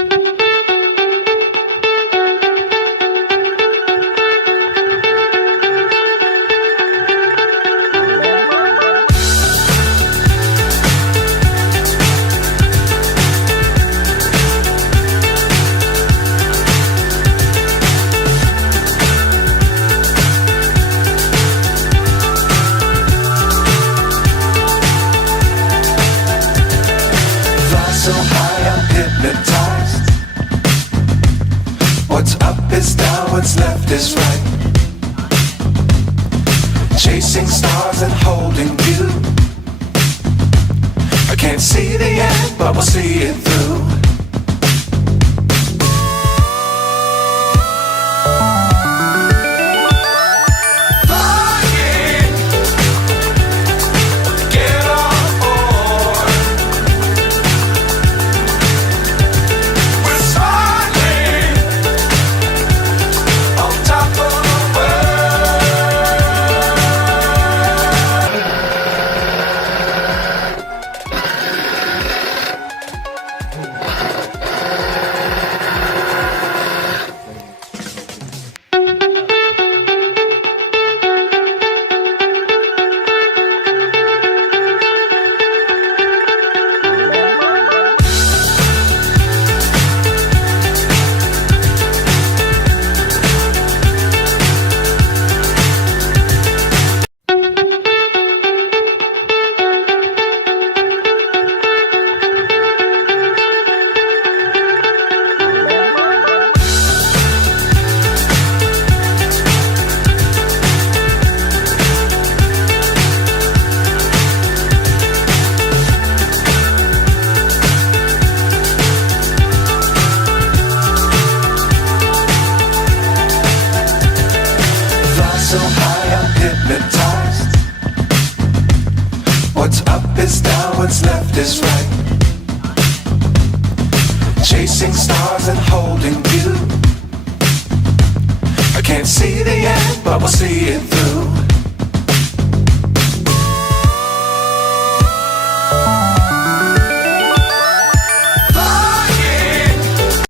So high I'm hypnotized. What's up is down, what's left is right. Chasing stars and holding you. I can't see the end, but we'll see it through. So high I'm hypnotized. What's up is down, what's left is right. Chasing stars and holding you. I can't see the end, but we'll see it through.